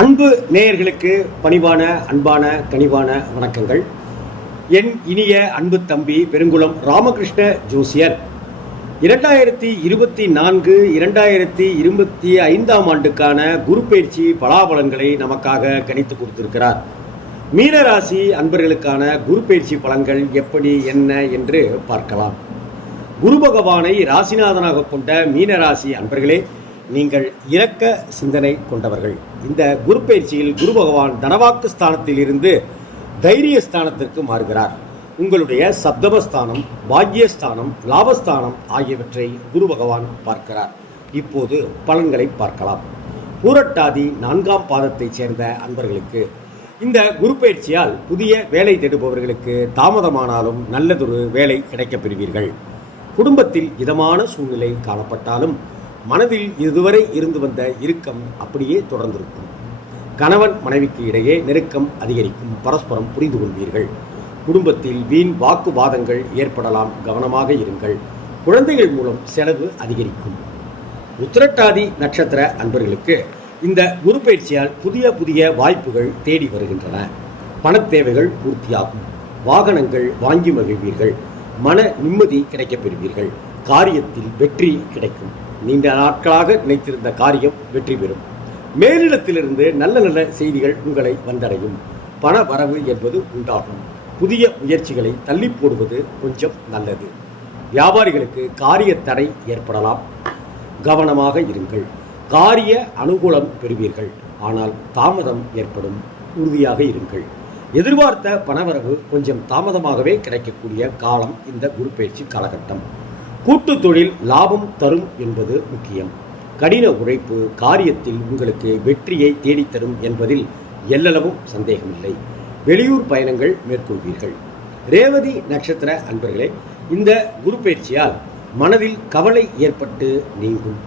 அன்பு நேயர்களுக்கு பணிவான அன்பான கனிவான வணக்கங்கள். என் இனிய அன்பு தம்பி பெருங்குளம் ராமகிருஷ்ண ஜோசியர். இரண்டாயிரத்தி இருபத்தி நான்கு இரண்டாயிரத்தி இருபத்தி ஐந்தாம் ஆண்டுக்கான குரு பயிற்சி பலாபலன்களை நமக்காக கணித்து கொடுத்திருக்கிறார். மீனராசி அன்பர்களுக்கான குரு பயிற்சி பலன்கள் எப்படி என்ன என்று பார்க்கலாம். குரு பகவானை ராசிநாதனாக கொண்ட மீனராசி அன்பர்களே நீங்கள் இரக்க சிந்தனை கொண்டவர்கள். இந்த குரு பயிற்சியில் குரு பகவான் தனவாக்கு ஸ்தானத்தில் இருந்து தைரிய ஸ்தானத்திற்கு மாறுகிறார். உங்களுடைய சப்தமஸ்தானம் பாக்யஸ்தானம் லாபஸ்தானம் ஆகியவற்றை குரு பகவான் பார்க்கிறார். இப்போது பலன்களை பார்க்கலாம். பூரட்டாதி நான்காம் பாதத்தைச் சேர்ந்த அன்பர்களுக்கு இந்த குரு பயிற்சியால் புதிய வேலை தேடுபவர்களுக்கு தாமதமானாலும் நல்லதொரு வேலை கிடைக்கப் பெறுவீர்கள். குடும்பத்தில் இதமான சூழ்நிலை காணப்பட்டாலும் மனதில் இதுவரை இருந்து வந்த இறுக்கம் அப்படியே தொடர்ந்திருக்கும். கணவன் மனைவிக்கு இடையே நெருக்கம் அதிகரிக்கும். பரஸ்பரம் புரிந்து கொள்வீர்கள். குடும்பத்தில் வீண் வாக்குவாதங்கள் ஏற்படலாம். கவனமாக இருங்கள். குழந்தைகள் மூலம் செலவு அதிகரிக்கும். உத்திரட்டாதி நட்சத்திர அன்பர்களுக்கு இந்த குரு பயிற்சியால் புதிய புதிய வாய்ப்புகள் தேடி வருகின்றன. பணத் தேவைகள் பூர்த்தியாகும். வாகனங்கள் வாங்கி மகிழ்வீர்கள். மன நிம்மதி கிடைக்கப் பெறுவீர்கள். காரியத்தில் வெற்றி கிடைக்கும். நீண்ட நாட்களாக நினைத்திருந்த காரியம் வெற்றி பெறும். மேலிடத்திலிருந்து நல்ல நல்ல செய்திகள் உங்களை வந்தடையும். பண வரவு என்பது உண்டாகும். புதிய முயற்சிகளை தள்ளி போடுவது கொஞ்சம் நல்லது. வியாபாரிகளுக்கு காரிய தடை ஏற்படலாம். கவனமாக இருங்கள். காரிய அனுகூலம் பெறுவீர்கள். ஆனால் தாமதம் ஏற்படும். உறுதியாக இருங்கள். எதிர்பார்த்த பணவரவு கொஞ்சம் தாமதமாகவே கிடைக்கக்கூடிய காலம் இந்த குரு பயிற்சி காலகட்டம். கூட்டு தொழில் லாபம் தரும் என்பது முக்கியம். கடின உழைப்பு காரியத்தில் உங்களுக்கு வெற்றியை தேடித்தரும் என்பதில் எல்லளவும் சந்தேகமில்லை. வெளியூர் பயணங்கள் மேற்கொள்வீர்கள். ரேவதி நட்சத்திர அன்பர்களே இந்த குரு பயிற்சியால் மனதில் கவலை ஏற்பட்டு நீங்கும்.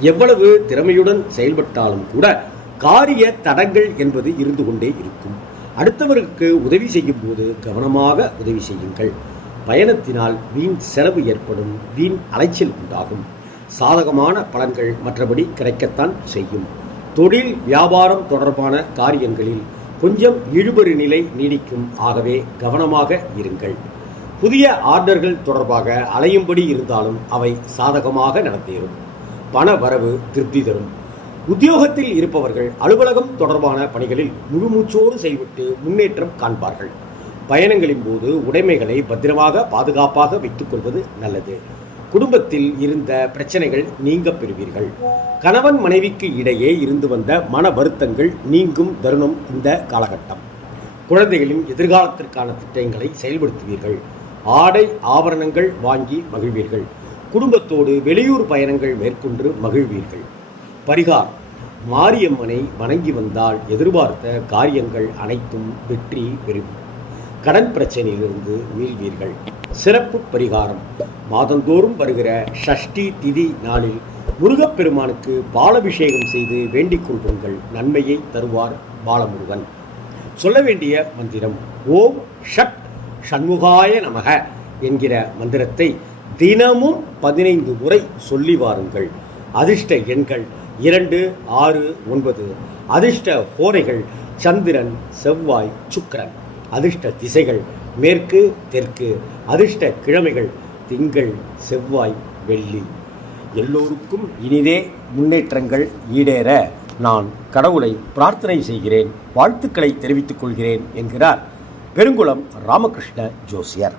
எவ்வளவு திறமையுடன் செயல்பட்டாலும் கூட காரிய தடங்கள் என்பது இருந்து கொண்டே இருக்கும். அடுத்தவருக்கு உதவி செய்யும் போது கவனமாக உதவி செய்யுங்கள். பயணத்தினால் வீண் செலவு ஏற்படும் வீண் அலைச்சல் உண்டாகும். சாதகமான பலன்கள் மற்றபடி கிடைக்கத்தான் செய்யும். தொழில் வியாபாரம் தொடர்பான காரியங்களில் கொஞ்சம் இழுபறி நிலை நீடிக்கும். ஆகவே கவனமாக இருங்கள். புதிய ஆர்டர்கள் தொடர்பாக அலையும்படி இருந்தாலும் அவை சாதகமாக நடத்தேறும் பண வரவு திருப்தி தரும். உத்தியோகத்தில் இருப்பவர்கள் அலுவலகம் தொடர்பான பணிகளில் முழுமூச்சோடு செய்விட்டு முன்னேற்றம் காண்பார்கள். பயணங்களின் போது உடைமைகளை பத்திரமாக பாதுகாப்பாக வைத்துக்கொள்வது நல்லது. குடும்பத்தில் இருந்த பிரச்சனைகள் நீங்க பெறுவீர்கள். கணவன் மனைவிக்கு இடையே இருந்து வந்த மன வருத்தங்கள் நீங்கும் தருணம் இந்த காலகட்டம். குழந்தைகளின் எதிர்காலத்திற்கான திட்டங்களை செயல்படுத்துவீர்கள். ஆடை ஆபரணங்கள் வாங்கி மகிழ்வீர்கள். குடும்பத்தோடு வெளியூர் பயணங்கள் மேற்கொண்டு மகிழ்வீர்கள். பரிகார். மாரியம்மனை வணங்கி வந்தால் எதிர்பார்த்த காரியங்கள் அனைத்தும் வெற்றி பெறும். கடன் பிரச்சனையிலிருந்து மீள்வீர்கள் சிறப்பு பரிகாரம். மாதந்தோறும் வருகிற ஷஷ்டி திதி நாளில் முருகப்பெருமானுக்கு பாலபிஷேகம் செய்து வேண்டிக் கொள்ளுங்கள். நன்மையை தருவார் பாலமுருகன். சொல்ல வேண்டிய மந்திரம் ஓம் ஷட் ஷண்முகாய நமக என்கிற மந்திரத்தை தினமும் பதினைந்து முறை சொல்லி வாருங்கள். அதிர்ஷ்ட எண்கள் இரண்டு ஆறு ஒன்பது. அதிர்ஷ்ட கோரைகள் சந்திரன் செவ்வாய் சுக்கரன். அதிர்ஷ்ட திசைகள் மேற்கு தெற்கு அதிர்ஷ்ட கிழமைகள் திங்கள் செவ்வாய் வெள்ளி. எல்லோருக்கும் இனிதே முன்னேற்றங்கள் ஈடேற நான் கடவுளை பிரார்த்தனை செய்கிறேன் வாழ்த்துக்களை தெரிவித்துக் கொள்கிறேன் என்கிறார் பெருங்குளம் ராமகிருஷ்ண ஜோசியர்.